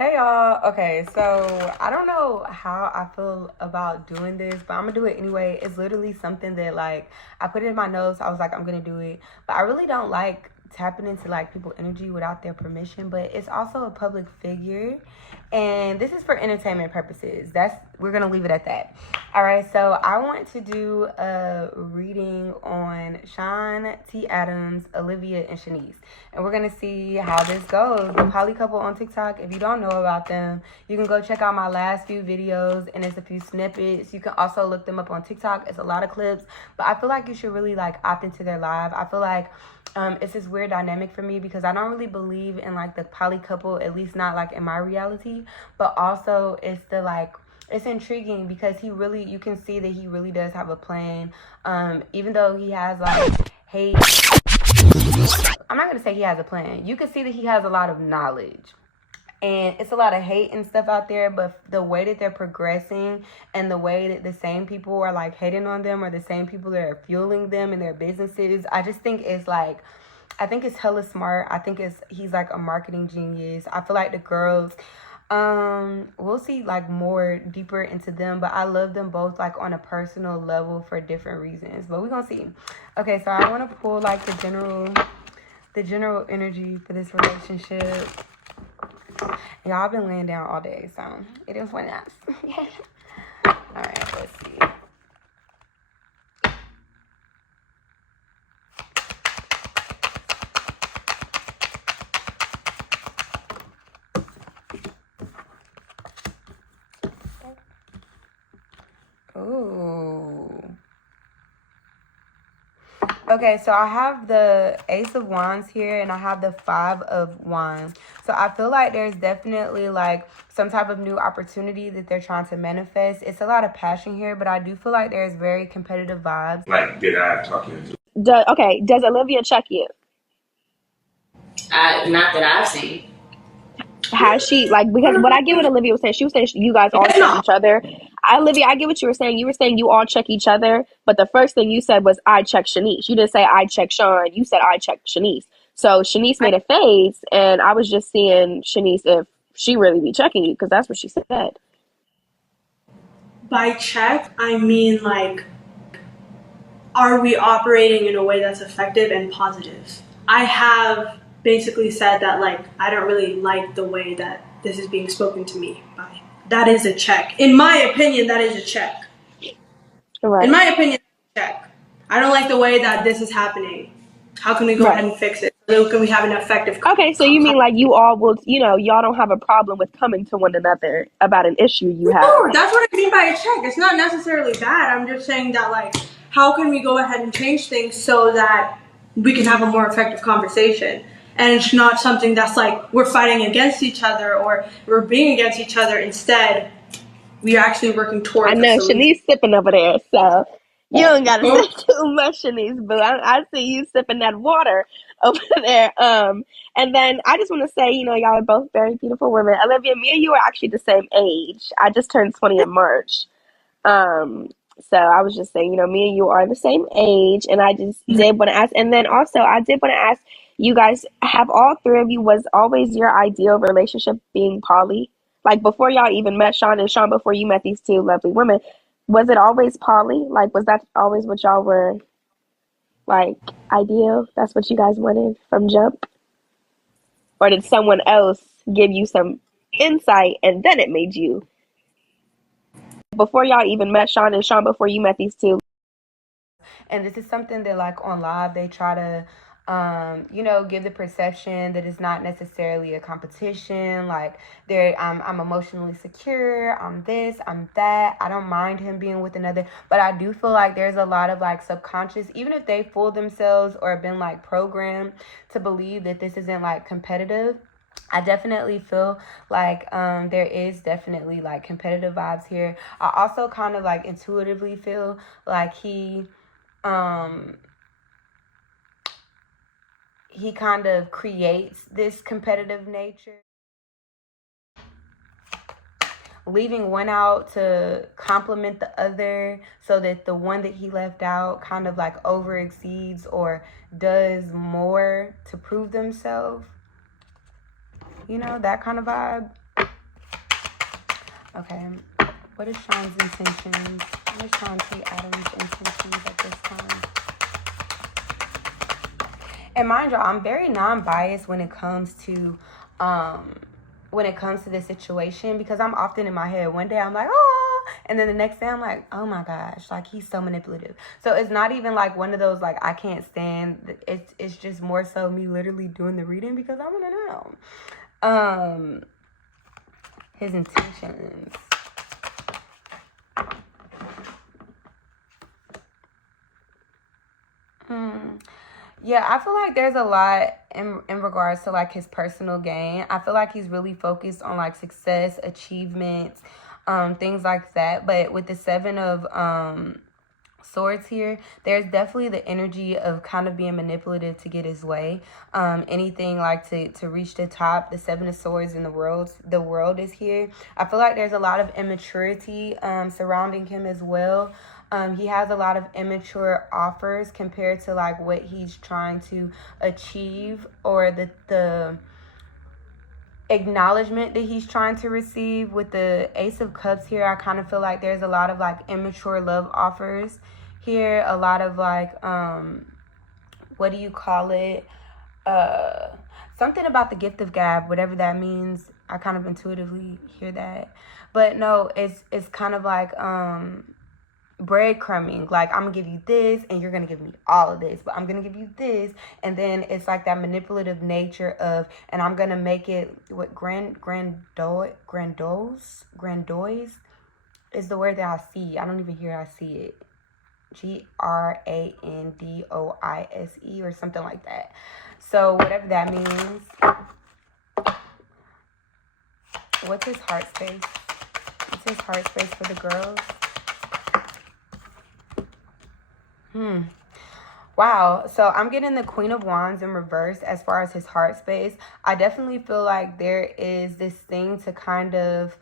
Hey y'all. Okay, so I don't know how I feel about doing this, but I'm gonna do it anyway. It's literally something that like I put it in my notes. I was like, I'm gonna do it, but I really don't like tapping into like people energy without their permission. But it's also a public figure, and this is for entertainment purposes. That's we're gonna leave it at that. All right, so I want to do a reading on Sean T. Adams, Olivia, and Shanice. And we're gonna see how this goes. The poly couple on TikTok, if you don't know about them, you can go check out my last few videos and it's a few snippets. You can also look them up on TikTok. It's a lot of clips. But I feel like you should really like opt into their live. I feel like it's this weird dynamic for me because I don't really believe in like the poly couple, at least not like in my reality. But also it's the like it's intriguing because you can see that he really does have a plan. Even though he has like hate, I'm not gonna say he has a plan. You can see that he has a lot of knowledge. And it's a lot of hate and stuff out there, but the way that they're progressing and the way that the same people are like hating on them or the same people that are fueling them in their businesses, I just think it's like I think it's hella smart. I think he's like a marketing genius. I feel like the girls, we'll see like more deeper into them, but I love them both like on a personal level for different reasons. But we're gonna see. Okay, so I wanna pull like the general energy for this relationship. Y'all been laying down all day, so it is what it is. All right, let's see. Ooh. Okay, so I have the Ace of Wands here and I have the Five of Wands. So I feel like there's definitely like some type of new opportunity that they're trying to manifest. It's a lot of passion here, but I do feel like there's very competitive vibes. Like, did I talk you into? Does Olivia check you? Not that I've seen. Has she, like, because what I get what Olivia was saying, she was saying you guys all check No. each other. Olivia, I get what you were saying. You were saying you all check each other, but the first thing you said was I check Shanice. You didn't say I check Sean. You said I check Shanice. So Shanice made a face, and I was just seeing Shanice if she really be checking you because that's what she said. By check, I mean like, are we operating in a way that's effective and positive? I have basically said that like I don't really like the way that this is being spoken to me by. That is a check. In my opinion, that is a check. Right. In my opinion, check. I don't like the way that this is happening. How can we go ahead Right. and fix it? So can we have an effective Okay, so you mean like you all will, y'all don't have a problem with coming to one another about an issue you have. No, that's what I mean by a check. It's not necessarily bad. I'm just saying that, like, how can we go ahead and change things so that we can have a more effective conversation? And it's not something that's like we're fighting against each other or we're being against each other. Instead, we are actually working I towards a know solution. Shanice sipping over there, so you don't gotta say too much, Shanice. But I see you sipping that water over there. And then I just want to say, y'all are both very beautiful women. Olivia, me and you are actually the same age. I just turned 20 in March. Um, so I was just saying, me and you are the same age, and I just did want to ask. And then also, I did want to ask you guys: have all three of you was always your ideal relationship being poly? Like before y'all even met Sean and Sean, before you met these two lovely women, was it always poly? Like, was that always what y'all were like ideal? That's what you guys wanted from jump, or did someone else give you some insight and then it made you? Before y'all even met Sean and Sean, before you met these two. And this is something that like on live they try to give the perception that it's not necessarily a competition. Like I'm emotionally secure, I'm this, I'm that. I don't mind him being with another. But I do feel like there's a lot of like subconscious, even if they fool themselves or been like programmed to believe that this isn't like competitive. I definitely feel like there is definitely like competitive vibes here. I also kind of like intuitively feel like um he kind of creates this competitive nature, leaving one out to complement the other so that the one that he left out kind of like over exceeds or does more to prove themselves. That kind of vibe. Okay. What is Sean's intentions? What is Sean T. Adams' intentions at this time? And mind you, I'm very non-biased when it comes to this situation, because I'm often in my head. One day I'm like, oh, and then the next day I'm like, oh my gosh, like he's so manipulative. So it's not even like one of those like I can't stand. It's just more so me literally doing the reading because I want to know his intentions. Yeah, I feel like there's a lot in regards to like his personal gain. I feel like he's really focused on like success, achievements, things like that. But with the Seven of Swords here, there's definitely the energy of kind of being manipulative to get his way. Anything like to reach the top. The Seven of Swords in the world is here. I feel like there's a lot of immaturity surrounding him as well. He has a lot of immature offers compared to like what he's trying to achieve, or the acknowledgement that he's trying to receive. With the Ace of Cups here, I kind of feel like there's a lot of like immature love offers here. A lot of like what do you call it? Something about the gift of gab, whatever that means. I kind of intuitively hear that. But no, it's kind of like breadcrumbing. Like, I'm gonna give you this and you're gonna give me all of this, but I'm gonna give you this, and then it's like that manipulative nature of, and I'm gonna make it what grandiose is the word that I see. I don't even hear I see it. GRANDOISE or something like that. So whatever that means. What's his heart space? What's his heart space for the girls? Wow. So I'm getting the Queen of Wands in reverse as far as his heart space. I definitely feel like there is this thing to kind of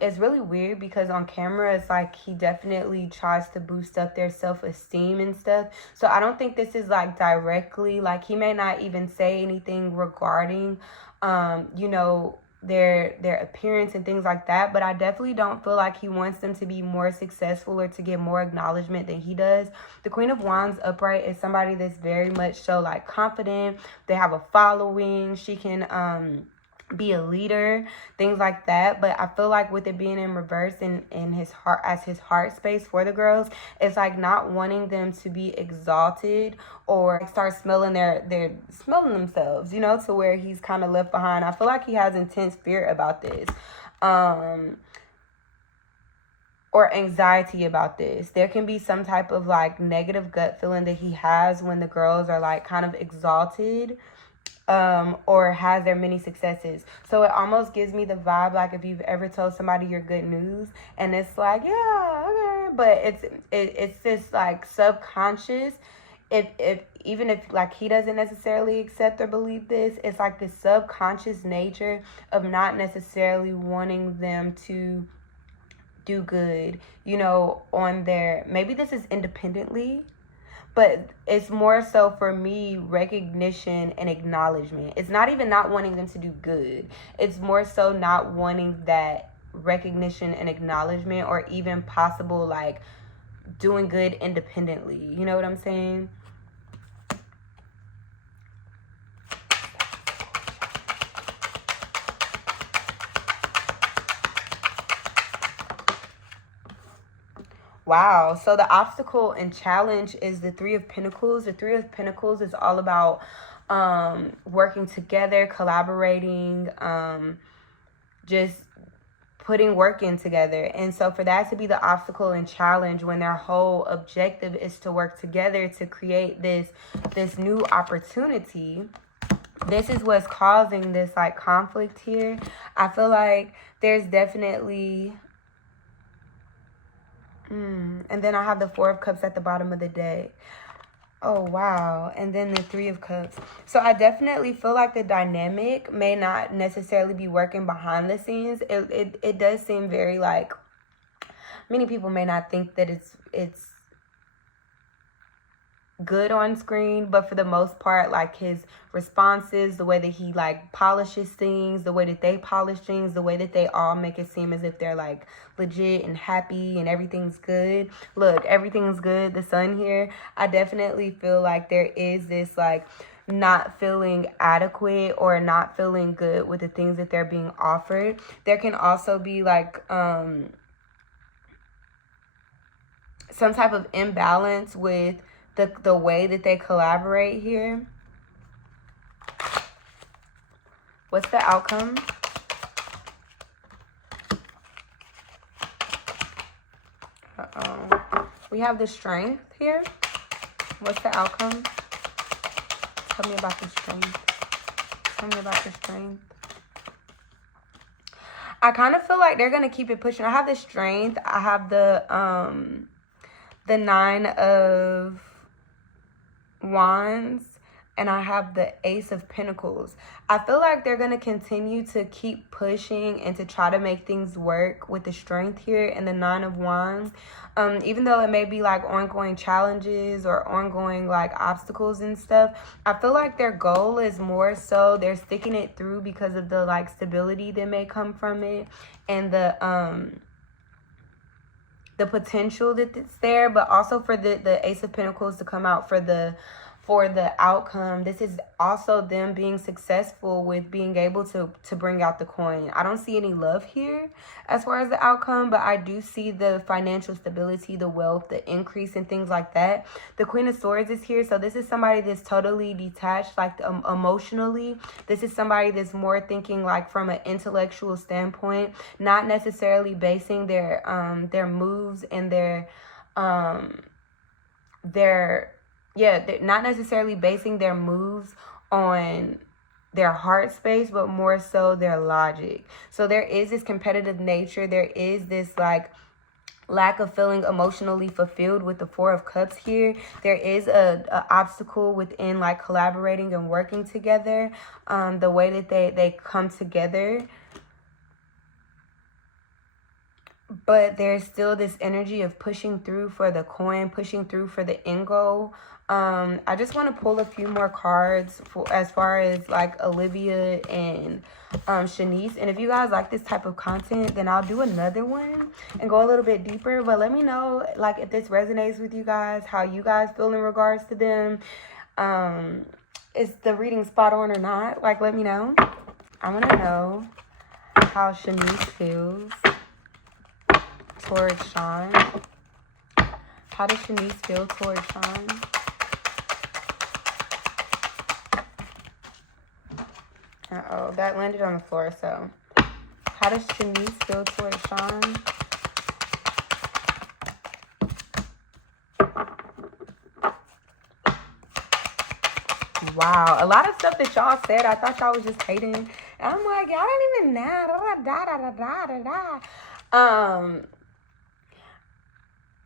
it's really weird because on camera it's like he definitely tries to boost up their self-esteem and stuff. So I don't think this is like directly, like he may not even say anything regarding their appearance and things like that, but I definitely don't feel like he wants them to be more successful or to get more acknowledgement than he does. The Queen of Wands upright is somebody that's very much so like confident. They have a following. She can be a leader, things like that. But I feel like with it being in reverse in his heart, as his heart space for the girls, it's like not wanting them to be exalted or start smelling they're smelling themselves, to where he's kind of left behind. I feel like he has intense fear about this, or anxiety about this. There can be some type of like negative gut feeling that he has when the girls are like kind of exalted, or has their many successes. So it almost gives me the vibe like if you've ever told somebody your good news and it's like, yeah, okay, but it's just like subconscious. If even if like he doesn't necessarily accept or believe this, it's like the subconscious nature of not necessarily wanting them to do good, on their, maybe this is independently, but it's more so for me recognition and acknowledgement. It's not even not wanting them to do good. It's more so not wanting that recognition and acknowledgement, or even possible like doing good independently. You know what I'm saying? Wow. So the obstacle and challenge is the Three of Pentacles. The Three of Pentacles is all about working together, collaborating, just putting work in together. And so for that to be the obstacle and challenge, when their whole objective is to work together to create this new opportunity, this is what's causing this like conflict here. I feel like there's definitely and then I have the Four of Cups at the bottom of the deck. Oh, wow. And then the Three of Cups. So I definitely feel like the dynamic may not necessarily be working behind the scenes. It does seem very like, many people may not think that it's good on screen, but for the most part, like his responses, the way that he like polishes things, the way that they polish things, the way that they all make it seem as if they're like legit and happy and everything's good. Look, everything's good. The sun here, I definitely feel like there is this like not feeling adequate or not feeling good with the things that they're being offered. There can also be like some type of imbalance with the way that they collaborate here. What's the outcome? We have the strength here. What's the outcome? Tell me about the strength. Tell me about the strength. I kind of feel like they're gonna keep it pushing. I have the strength. I have the 9 of Wands, and I have the Ace of Pentacles. I feel like they're going to continue to keep pushing and to try to make things work with the strength here and the 9 of Wands. Even though it may be like ongoing challenges or ongoing like obstacles and stuff, I feel like their goal is more so they're sticking it through because of the like stability that may come from it and the potential that's there, but also for the Ace of Pentacles to come out for the outcome. This is also them being successful with being able to bring out the coin. I don't see any love here as far as the outcome, but I do see the financial stability, the wealth, the increase and things like that. The Queen of Swords is here, so this is somebody that's totally detached, like emotionally. This is somebody that's more thinking like from an intellectual standpoint, not necessarily basing their moves and they're not necessarily basing their moves on their heart space, but more so their logic. So there is this competitive nature. There is this like lack of feeling emotionally fulfilled with the 4 of Cups here. There is a obstacle within like collaborating and working together. The way that they come together. But there's still this energy of pushing through for the coin, pushing through for the end goal. I just want to pull a few more cards for as far as like Olivia and Shanice. And if you guys like this type of content, then I'll do another one and go a little bit deeper. But let me know like if this resonates with you guys, how you guys feel in regards to them. Is the reading spot on or not? Like, let me know. I want to know how Shanice feels towards Sean. How does Shanice feel towards Sean? Uh-oh, that landed on the floor, so. How does Shanice feel towards Sean? Wow, a lot of stuff that y'all said, I thought y'all was just hating. And I'm like, y'all don't even know.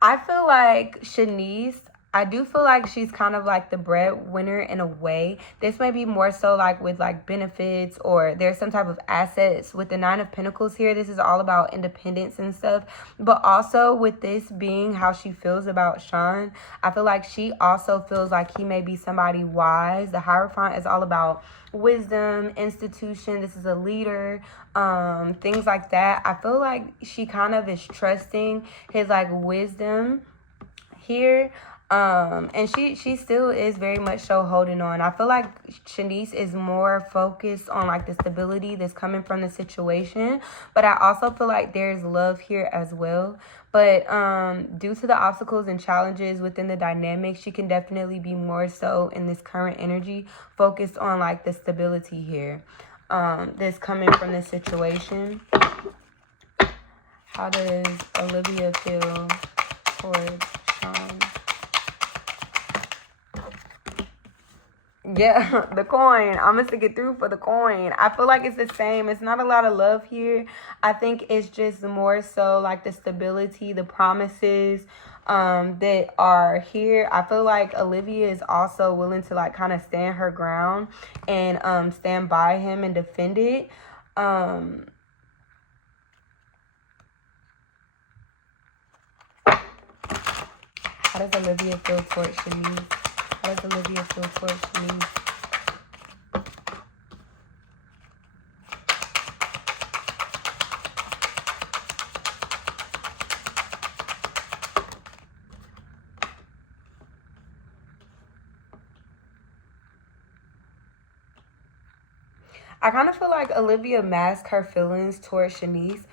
I feel like Shanice, I do feel like she's kind of like the breadwinner in a way. This may be more so like with like benefits or there's some type of assets. With the 9 of Pentacles here, this is all about independence and stuff. But also with this being how she feels about Sean, I feel like she also feels like he may be somebody wise. The Hierophant is all about wisdom, institution. This is a leader, things like that. I feel like she kind of is trusting his like wisdom here. And she still is very much so holding on. I feel like Shanice is more focused on like the stability that's coming from the situation, but I also feel like there's love here as well. But due to the obstacles and challenges within the dynamic, she can definitely be more so in this current energy focused on like the stability here that's coming from this situation. How does Olivia feel towards Sean? Yeah, the coin. I'm going to stick it through for the coin. I feel like it's the same. It's not a lot of love here. I think it's just more so like the stability, the promises that are here. I feel like Olivia is also willing to like kind of stand her ground and stand by him and defend it. How does Olivia feel towards Shanice? How does Olivia feel towards Shanice? I kind of feel like Olivia masked her feelings towards Shanice.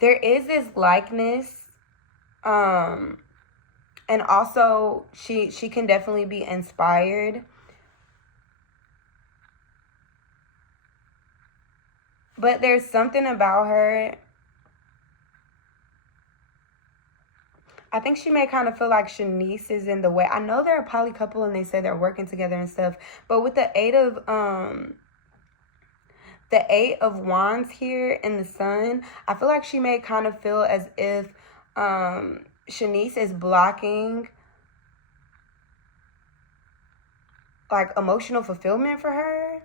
There is this likeness, and also she can definitely be inspired. But there's something about her. I think she may kind of feel like Shanice is in the way. I know they're a poly couple and they say they're working together and stuff, but with the Eight of Wands here in the Sun, I feel like she may kind of feel as if Shanice is blocking like emotional fulfillment for her.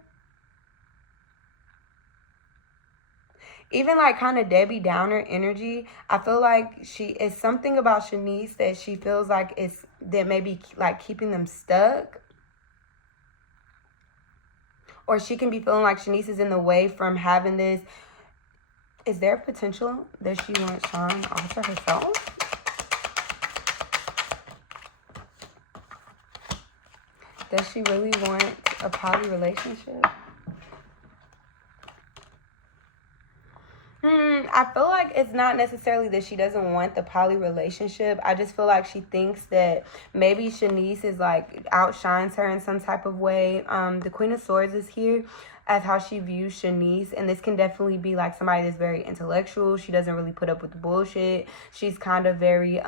Even like kind of Debbie Downer energy. I feel like it's something about Shanice that she feels like that maybe like keeping them stuck. Or she can be feeling like Shanice is in the way from having this. Is there potential that she wants Sean off to herself? Does she really want a poly relationship? I feel like it's not necessarily that she doesn't want the poly relationship. I just feel like she thinks that maybe Shanice is like outshines her in some type of way. The Queen of Swords is here as how she views Shanice, and this can definitely be like somebody that's very intellectual. She doesn't really put up with the bullshit. She's kind of very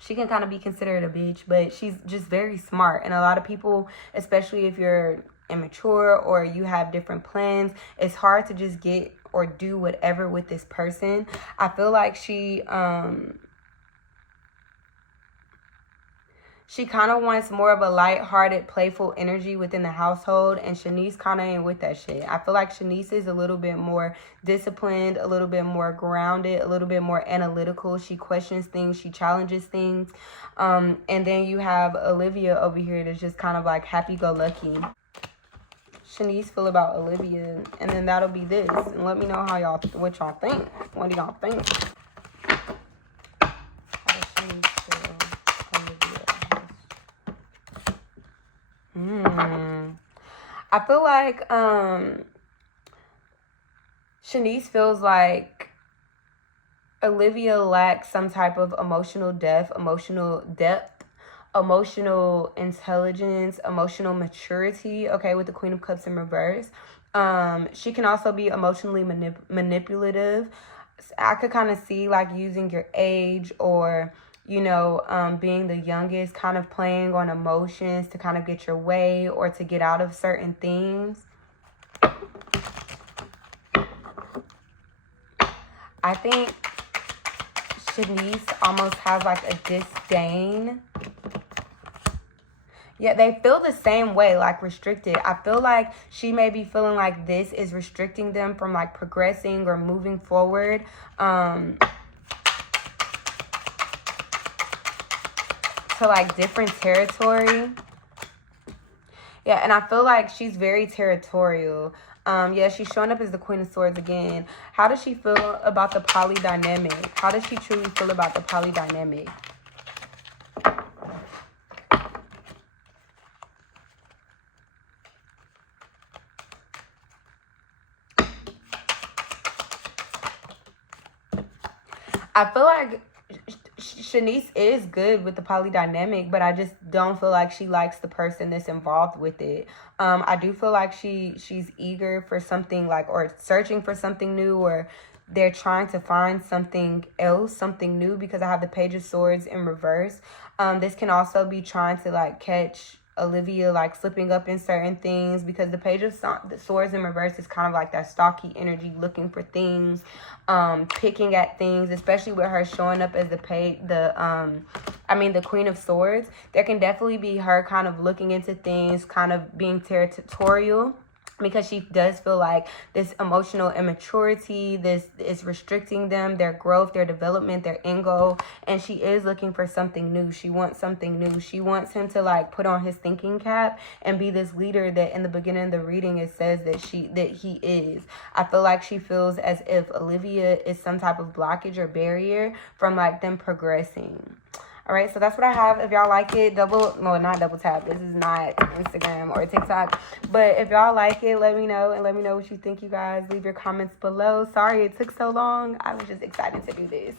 she can kind of be considered a bitch, but she's just very smart. And a lot of people, especially if you're immature or you have different plans, it's hard to just get or do whatever with this person. I feel like she kind of wants more of a lighthearted, playful energy within the household, and Shanice kind of ain't with that shit. I feel like Shanice is a little bit more disciplined, a little bit more grounded, a little bit more analytical. She questions things, she challenges things. And then you have Olivia over here that's just kind of like happy-go-lucky. Shanice feel about Olivia, and then that'll be this. And let me know what y'all think. What do y'all think? How does Shanice feel Olivia? I feel like Shanice feels like Olivia lacks some type of emotional depth, emotional intelligence, emotional maturity, okay, with the Queen of Cups in reverse. She can also be emotionally manipulative. I could kind of see like using your age or, you know, being the youngest, kind of playing on emotions to kind of get your way or to get out of certain things. I think Shanice almost has like a disdain. Yeah, they feel the same way, like restricted. I feel like she may be feeling like this is restricting them from like progressing or moving forward. To like different territory. Yeah, and I feel like she's very territorial. Yeah, she's showing up as the Queen of Swords again. How does she feel about the poly dynamic? How does she truly feel about the poly dynamic? I feel like Shanice is good with the poly dynamic, but I just don't feel like she likes the person that's involved with it. I do feel like she's eager for something like, or searching for something new, or they're trying to find something else, something new, because I have the Page of Swords in reverse. This can also be trying to like catch Olivia like slipping up in certain things, because the Page of Swords in reverse is kind of like that stalky energy, looking for things, picking at things, especially with her showing up as the Queen of Swords. There can definitely be her kind of looking into things, kind of being territorial. because she does feel like this emotional immaturity, this is restricting them, their growth, their development, their end goal. And she is looking for something new. She wants something new. She wants him to like put on his thinking cap and be this leader that in the beginning of the reading it says that he is. I feel like she feels as if Olivia is some type of blockage or barrier from like them progressing. All right, so that's what I have. If y'all like it, not double tap. This is not Instagram or TikTok. But if y'all like it, let me know. And let me know what you think, you guys. Leave your comments below. Sorry it took so long. I was just excited to do this.